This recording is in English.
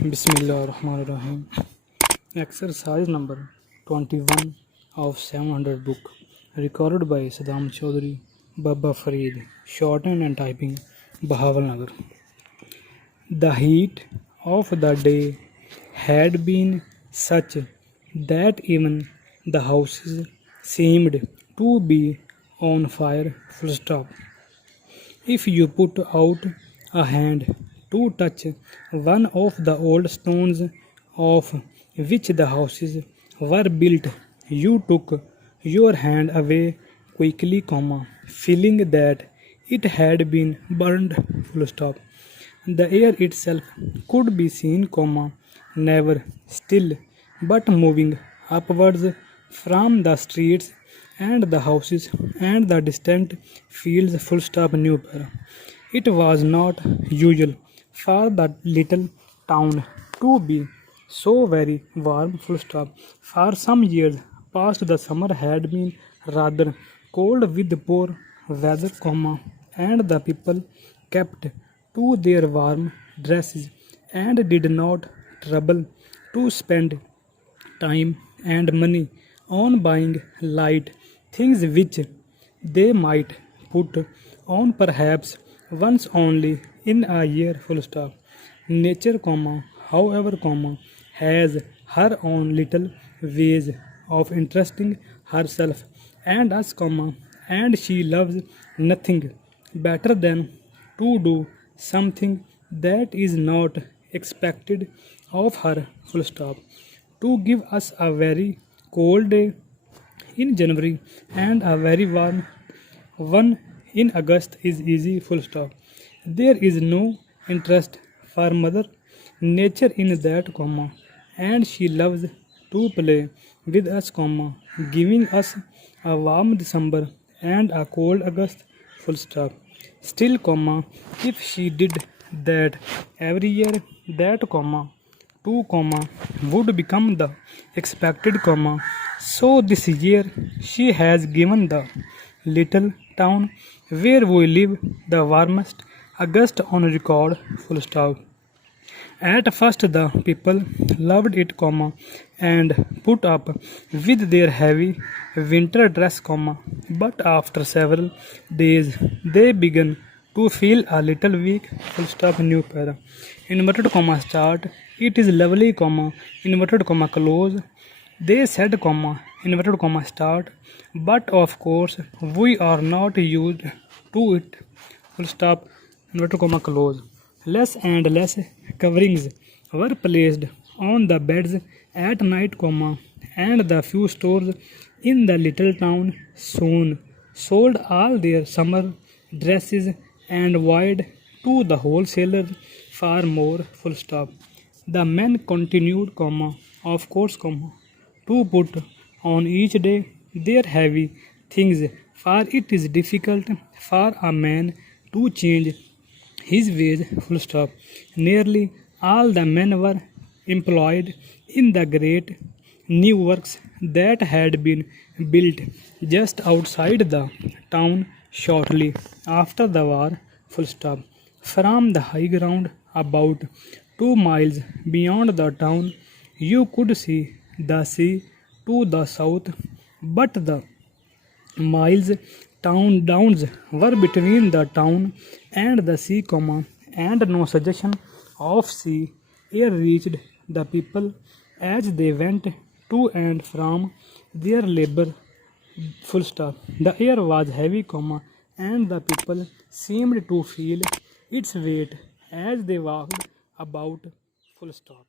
Bismillahirrahmanirrahim. Exercise number 21 of 700 book, recorded by Saddam Chaudhary, Baba Farid, shorthand and typing, Bahawalngar. The heat of the day had been such that even the houses seemed to be on fire. Full stop. If you put out a hand to touch one of the old stones of which the houses were built, you took your hand away quickly, feeling that it had been burned. Full stop. The air itself could be seen, never still, but moving upwards from the streets and the houses and the distant fields. Full stop. New para. It was not usual for the little town to be so very warm. Full stop. For some years past, the summer had been rather cold with poor weather, and the people kept to their warm dresses and did not trouble to spend time and money on buying light things which they might put on perhaps once only in a year. Full stop. Nature, however, has her own little ways of interesting herself and us, and she loves nothing better than to do something that is not expected of her. Full stop. To give us a very cold day in January and a very warm one in August is easy. Full stop. There is no interest for Mother Nature in that, and she loves to play with us, giving us a warm December and a cold August. Full stop. Still, if she did that every year, that, two, would become the expected, so this year she has given the little town where we live the warmest August on record. Full stop. At first the people loved it, and put up with their heavy winter dress, but after several days they began to feel a little weak. Full stop. New para. Inverted start. It is lovely, inverted close. They said, inverted start, but of course we are not used to it. Full stop. Inverted close. Less and less coverings were placed on the beds at night, and the few stores in the little town soon sold all their summer dresses and wired to the wholesalers for more. Full stop. The men continued, of course, to put on each day their heavy things, for it is difficult for a man to change his ways. Full stop. Nearly all the men were employed in the great new works that had been built just outside the town shortly after the war. Full stop. From the high ground about 2 miles beyond the town, you could see the sea to the south, but the miles downs were between the town and the sea, and no suggestion of sea air reached the people as they went to and from their labor. Full stop. The air was heavy, and the people seemed to feel its weight as they walked about. Full stop.